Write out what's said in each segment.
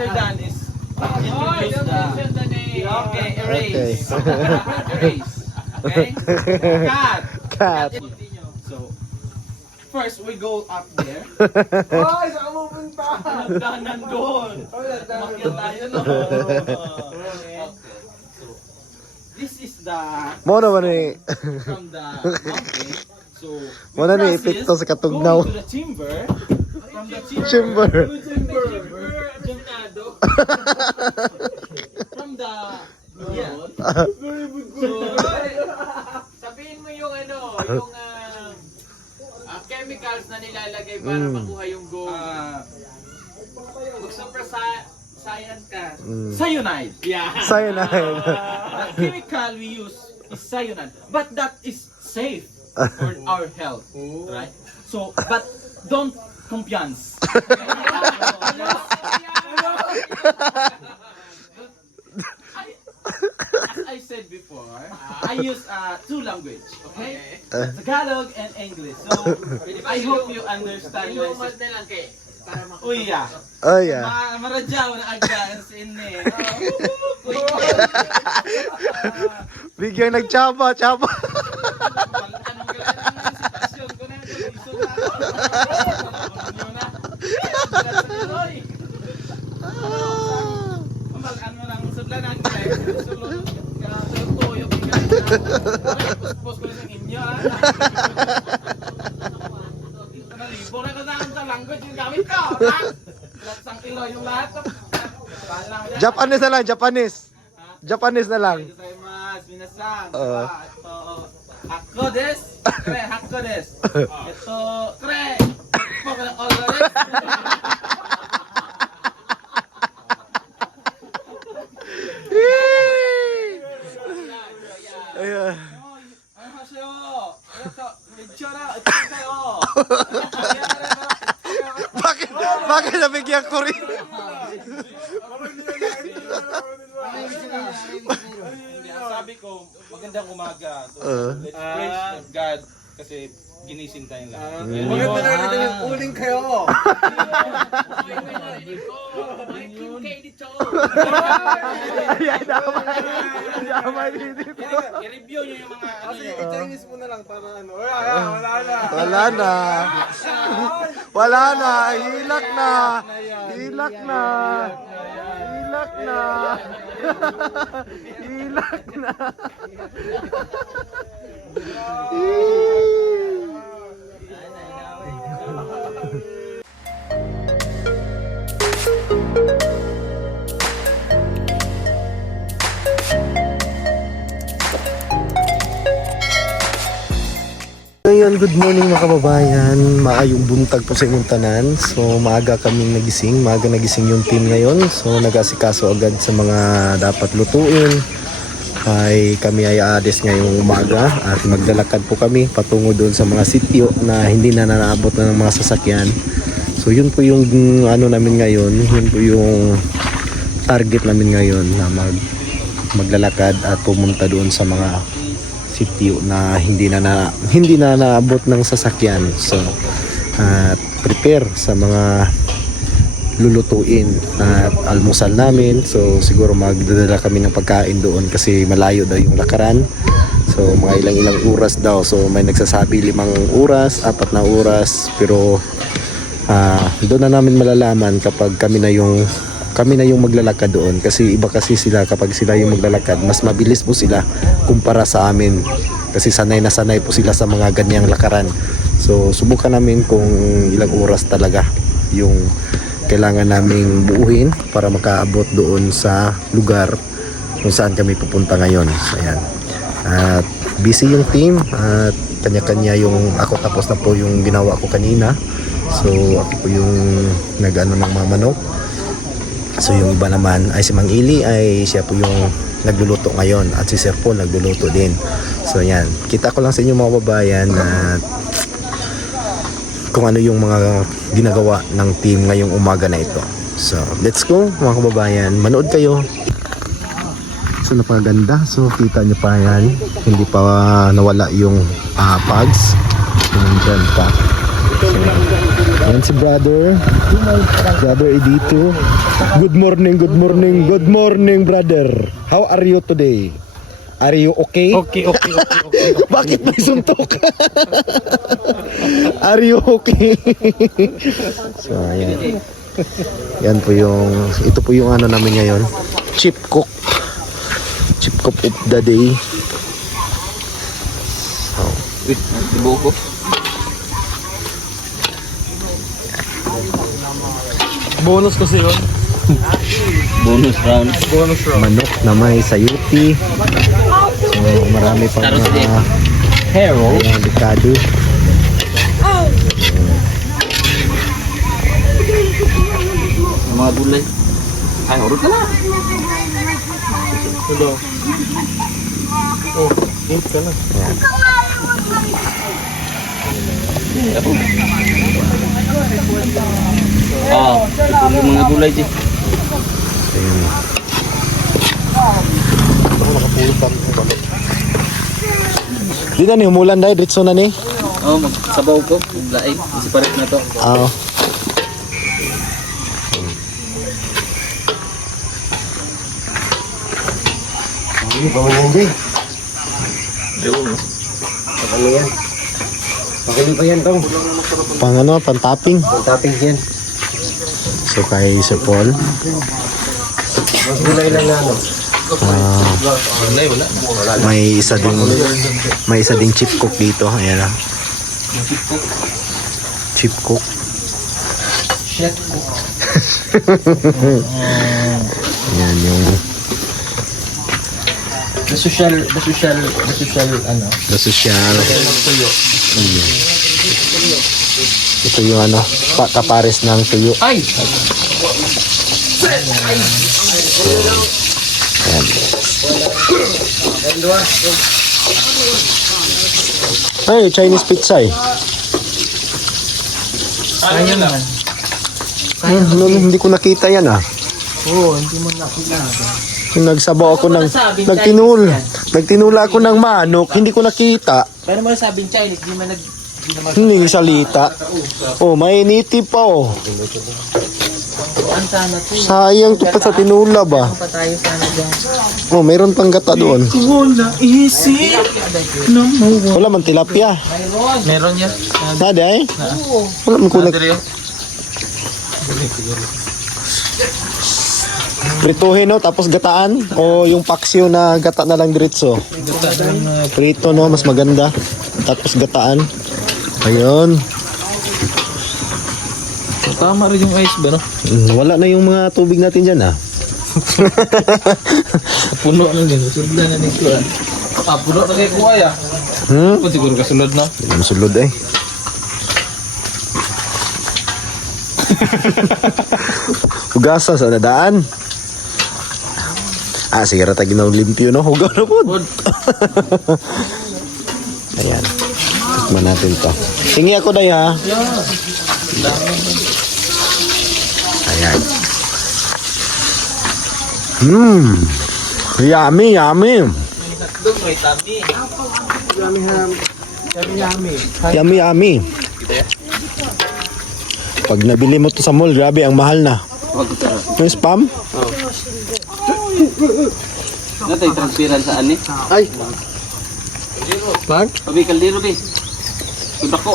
Sir Dan is introduce the name. Okay, erase. Erase. Okay? Cut. Cut. So, first we go up there. Ay, saan mo punta? Nagdanan doon. Makyat tayo no. Okay. So, this is the Mo naman eh. from the mountain. So, Mo na ni epekto sa katugnaw. going to the chamber. From the Chamber. Gymnado. From the yeah. So, sabihin mo yung yung chemicals na nilalagay para makuha yung gold. Mag-super science ka. Cyanide. Yeah. Cyanide. The chemical we use is cyanide, but that is safe for our health, right? So, but don't confiance. As I said before, I use two language, okay? Tagalog and English. So, I hope you understand. Uy, yeah. Oh yeah. Maradyaw na agad sa inne. Bigyan nagtsaba, tsaba. Japanese na lang, Japanese. Japanese na lang. Hakko desu. Kre, hakko desu. Kre. Ayan. Bakit nabigyan ko rin? Sabi ko, magandang umaga. So, let's praise God kasi ginising tayong lahat. Maganda na rin yung uling kayo. Ayan, damay dito. I-review nyo yung mga ano nyo. I-Chinese mo na lang para ano. Wala na. Wala na. Wala na. Hilak na. Hilak na. Hilak na. Hilak na. Ngayon, good morning mga kababayan. Maayong buntag po sa inyong tanan. So, maaga kaming nagising. Maaga nagising yung team ngayon. So, nag-asikaso agad sa mga dapat lutuin. Ay, kami ay aades ngayong umaga. At maglalakad po kami patungo doon sa mga sityo na hindi na naabot na ng mga sasakyan. So, yun po yung ano namin ngayon. Yun po yung target namin ngayon na maglalakad at pumunta doon sa mga sitio na hindi na naabot ng sasakyan. So prepare sa mga lulutuin at almusal namin. So siguro magdadala kami ng pagkain doon kasi malayo daw yung lakaran. So mga ilang oras daw. So may nagsasabi 5 oras, 4 na oras, pero doon na namin malalaman kapag kami na yung maglalakad doon, kasi iba kasi sila kapag sila yung maglalakad, mas mabilis po sila kumpara sa amin kasi sanay po sila sa mga ganyang lakaran. So subukan namin kung ilang oras talaga yung kailangan naming buuhin para makaabot doon sa lugar kung saan kami pupunta ngayon. So, ayan. At busy yung team at kanya-kanya yung ako, tapos na po yung ginawa ko kanina. So ako po yung nag-ano ng mga manok. So yung iba naman ay si Mang Ili, ay siya po yung nagluluto ngayon, at si Sir Paul nagluluto din. So yan, kita ko lang sa inyo mga babayan at kung ano yung mga ginagawa ng team ngayong umaga na ito. So let's go mga kababayan, manood kayo. So napakaganda, so kita nyo pa yan, hindi pa nawala yung pads, nandyan pa. Yan si brother. Brother Edito. Good morning, brother. How are you today? Are you okay? Okay. Bakit may suntok? Are you okay? So, ayan. Yan po yung, ito po yung ano namin ngayon. Chip cook of the day. So, Bonus kasi yun. Bonus round. manok na may sayuti. So, marami pang mga Hero. dekado. Mga gulay. Ay, urot ka na. Ito daw. Oh, hint ka na. Yung mga gulay di. Ayun. Di na ni humulan dahil dritso na ni. Oh, magsabaw ko. Lain. Separate na to. Oo. Hindi pa man yan, Jay. Ano yan? Pakili pa yan, Tong. Pang ano, pang topping. Ang toppings yan. So kay Sir Paul. Mas gulay lang na ano. May isa ding chip cook dito. Ayan lang. Chip cook. Ayan yung The social ano. the social. Ayan. Ito yung ano, kapares ng tuyo. Ay! Ayan. Ay, Chinese pizza eh. Ayun naman. Hindi ko nakita yan ah. Oo, hindi mo nakita. Yung nagsabaw ako ng nagtinula ako ng manok, hindi ko nakita. Pero mo sabing Chinese, di man Hindi salita. Oh, may nitip pa oh. ang sana to. Sayang to pa sa tinula ba? Pa tayo sana dyan. Oh, mayroon pang gata doon. Wala isip na mo. Wala man tilapia. Meron yan. Nada eh? Wala man kunak. Prituhin no, tapos gataan o yung paksiw na gata na lang diretso. Prito no, mas maganda. Tapos gataan. Ayun. Tama rin yung ice ba no? Wala na yung mga tubig natin dyan ah. Puno na din. Sulod na nito ah. Puno na kayo kuha ya. Siguro kasulod na. Hindi mo sulod eh. Hugasa sa nadaan. Ah, sige rata ginaw limpyo no. Hugaw na po. Ayan. Tikman natin to. Tingi ako day ha. Ayan. Yummy. Yummy. Pag nabili mo to sa mall, grabe ang mahal na. Yung spam? Natay transferan sa ani. Ay. Pag? Abi kaldero bi. Kuda ko.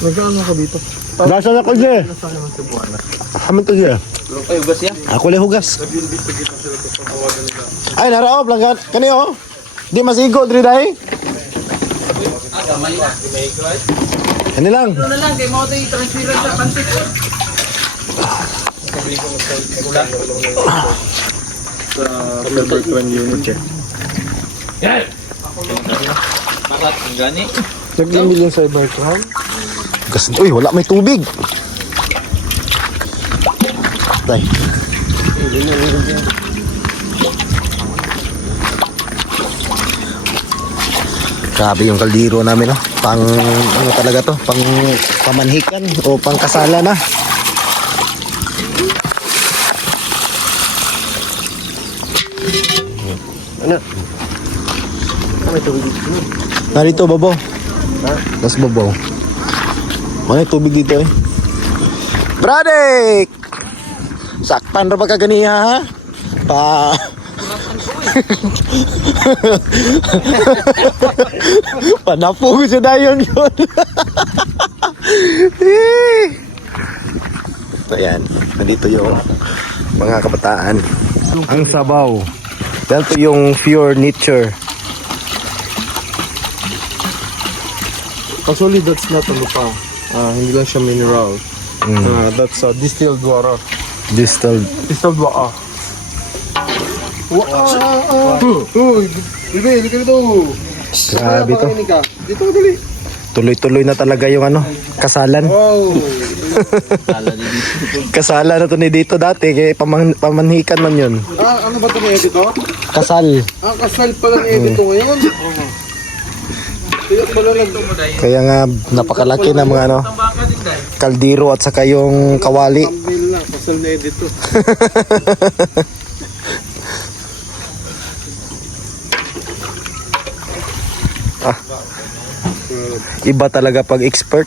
Magkano ka dito? Gasa na ko dyan. Haman to dyan. Ay ugas ya. Ako lang hugas. Ay, naraop lang. Kaniyo? Di masigo, diri dahi? Gamay na. Ano lang? Ano na lang kay mo tay transferan sa pansit. Sa Silver 20 unit check. Bakit ang gani? Nag-email yung Cyber Crime. Gas, uy, wala may tubig. Tay. Grabe yung kaldero namin, no? Pang, ano talaga to? Pang pamanhikan o pang kasala na. Ano? May tubig dito. Narito, babaw. Gas babaw. May tubig dito eh. Bradek! Sakpan ra ba ka ganiya ha? Pa... Panapog sa dayon yun. So yan, nandito yung mga kabataan. Ang sabaw. Ganito yung pure nature. Actually, that's not ano pa. Hindi lang siya mineral. That's distilled water. Distilled. Distilled water. Uy, Bibi, hindi ka dito. Grabe to. Dito, dali. Tuloy-tuloy na talaga yung ano, kasalan. Wow. Kasalan na to ni dito dati, kaya pamanhikan man yun. Ano ba ito na dito? Kasal. Kasal pala ni dito ngayon. Kaya pala Kaya nga napakalaki ng mga ano, kaldero at saka yung kawali. thumbnail na, kasal na dito. Iba talaga pag expert.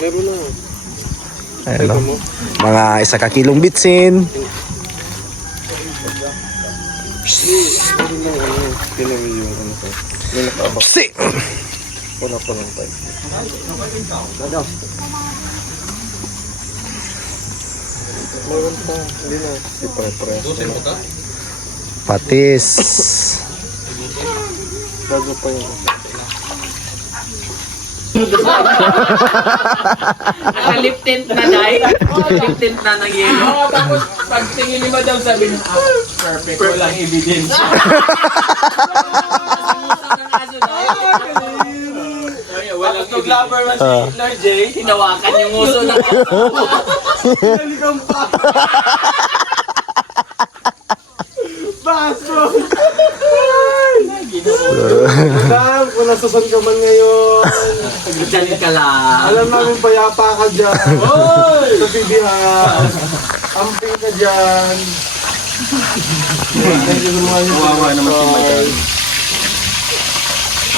Meron na. Ayun, no? Mga 1 kilong bitsin. Tinan mo yung ano ko. May nakaabak Si! ko na pa ng time. Meron pa. Hindi na. Hindi pare-pare. Patis. Bago pa yun. Lip tint na dahil. Lip tint na ng yelo. Tapos pagtingin ni Madam sabi niya, perfect. Walang evidence. Walang nag-lover man si Lord J. Hinawakan yung uso ng baso. Madam, kung nasasan ka man ngayon, Diyan ka lang. alam namin payapa ka dyan. Sa bibihan. Amping ka dyan. Thank you so much. Wawa naman si Madam.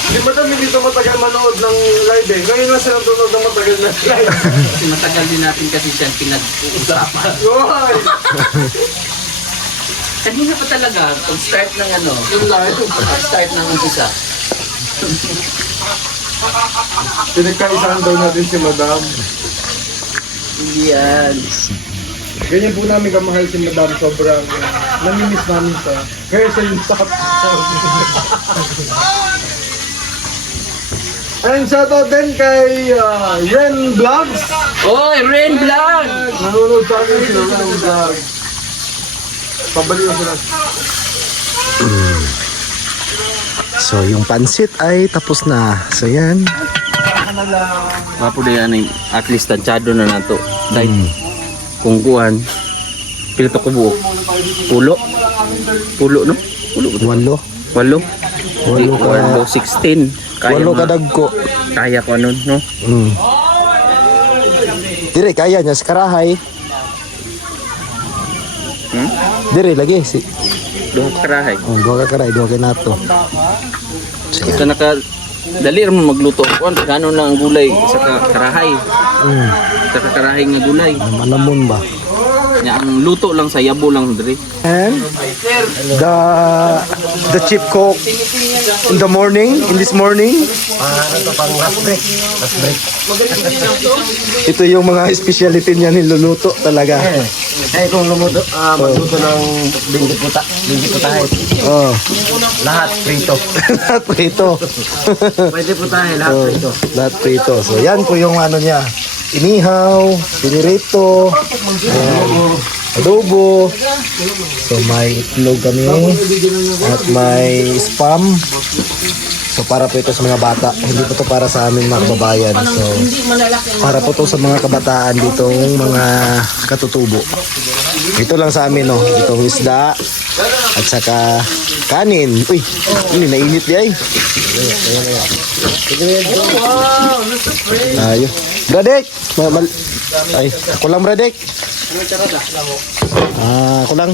Si Madam hindi ito matagal manood ng live eh. Ngayon lang silang tunod ng matagal na live. Kasi matagal din natin kasi siyang pinag-uusapan. Yoy! Kanina pa talaga, pag-start ng ano, Yung live. pag-start ng umpisa. Pinagkaisahan daw natin si Madam. Yan. Ganyan po namin kamahal si Madam. Sobrang namimiss namin siya. Kaya siya yung stop. And shoutout din kay Ren Vlogs. Oy, Rain Vlog! Nanonood sa akin sila Ren Vlogs. Pabaliw sila. So yung pansit ay tapos na. So yan. Wapo na yan, at least tansyado na nato. Dahil kung kuhan, pilito ko buo. Pulo. Pulo, no? Pulo. Walo. Walo. Walo ka. Walo, 16. Kaya Walo ma- kadagko. Kaya ko ano, no? Dire kaya niya sa karahay. Dire lagi si. Duha karahay. Oh, duha ka karahay, duha ka nato. So Ito yan. naka... Dali rin mo magluto. Kuhan, gano'n lang ang gulay sa karahay. Sa karahay nga gulay. Malamon ba? Nya, ang luto lang sa yabo lang, Dre. And the chief cook in the morning, in this morning. Ito yung mga specialty niya niluluto talaga. Eh kung magluto ng bingi putahe. Oh, Lahat prito. lahat prito. Pwede putahe, lahat prito. Lahat prito. So yan po yung ano niya. Inihaw, pinirito, ayan, adobo. So may itlog kami at may spam. So para po ito sa mga bata. Hindi po ito para sa amin mga kababayan. So para po ito sa mga kabataan ditong mga katutubo. Ito lang sa amin, no. Itong isda at saka kanin. Uy, ini nainit di ay. Ayo. Bradek, ay, ako lang Bradek. Ako lang.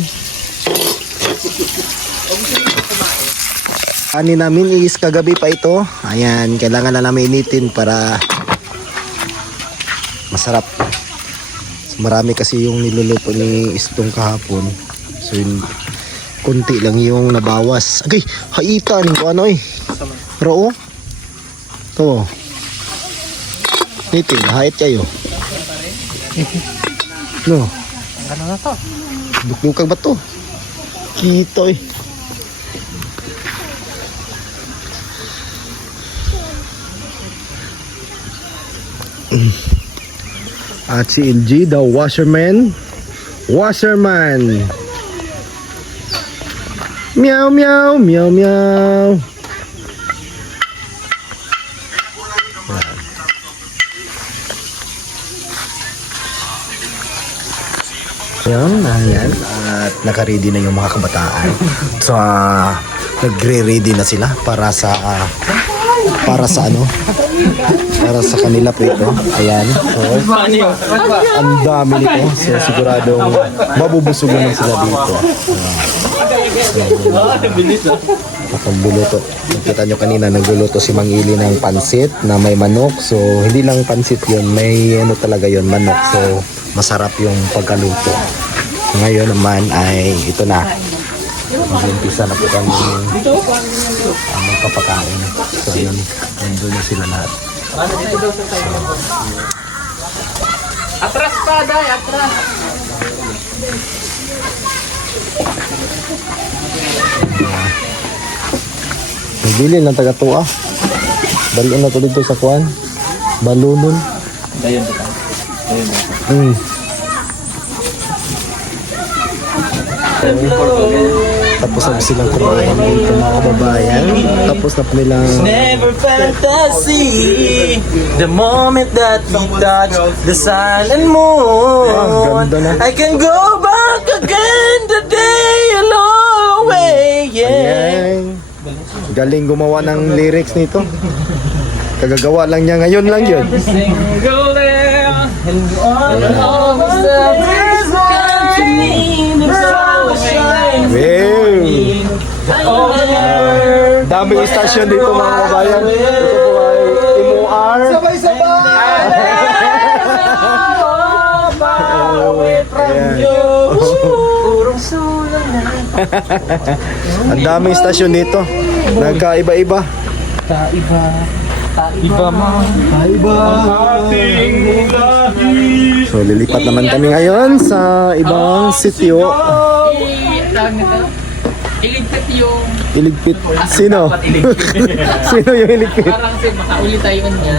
Ani namin is kagabi pa ito. Ayan, kailangan na namin initin para masarap. So, marami kasi yung niluluto ni Istong kahapon. So yun, kunti lang yung nabawas. Agay, haitan ko ano eh. Pero to. Nitin, hait kayo. No. Ano na to? Dukdukag ba to? Kito eh. Si LG, the washerman. Washerman. Meow, meow, meow, meow. Ayan. At naka-ready na yung mga kabataan. So, nagre-ready na sila para sa ano? Para sa kanila po ito. Ayan. So, ang dami nito. So, siguradong mabubusugan na sila dito. Nakambuluto. Nakita nyo kanina, nagluluto si Mang Ili ng pansit na may manok. So, hindi lang pansit yun. May ano talaga yun, manok. So, masarap yung pagkaluto. Ngayon naman ay ito na. Mag-umpisa na po kami magpapakain. So, yun. Nandun na sila lahat. Atras pa, Day, atras. Nagbilin ng taga-tua. Baliin na to dito sa kuwan. Balunon. Dayon ba? Tapos na silang kumain dito mga kababayan. Tapos na po nilang Never fantasy the moment that we touch the sun and moon. ganda na. I can go back again the day along way. Yeah. Ayan. Galing gumawa ng lyrics nito. Kagagawa lang niya ngayon lang yun. Go there and all the stars come to me. The sun shines Wow. Daming istasyon dito mga kababayan. Ito po ay MOR. Ang daming istasyon dito. Nagkaiba-iba. So lilipat naman kami ngayon sa ibang sitio. Iligpit yung Iligpit. Sino? Sino yung iligpit? parang kasi makauli tayo niya.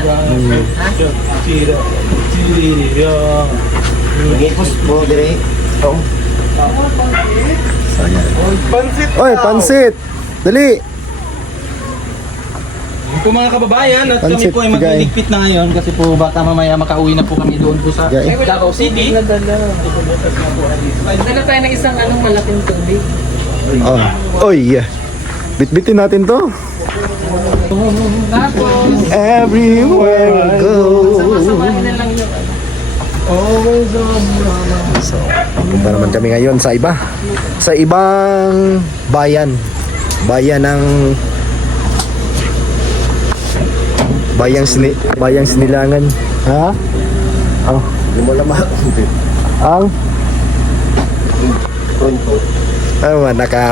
Oy, pansit! Dali! po mga kababayan at kami Pansit, po ay tigay. magliligpit na ngayon kasi po baka mamaya makauwi na po kami doon po sa Tigay. Davao City. Dala tayo ng isang malaking tubig. Oh. Oy! Bitbitin natin to. Tapos, Everywhere I go. sasamahin na lang yung So, punta naman kami ngayon sa iba. Sa ibang bayan. Bayan ng Bayang Sinilangan. Ha? Oh, hindi mo lamang. Ang pronto. Naka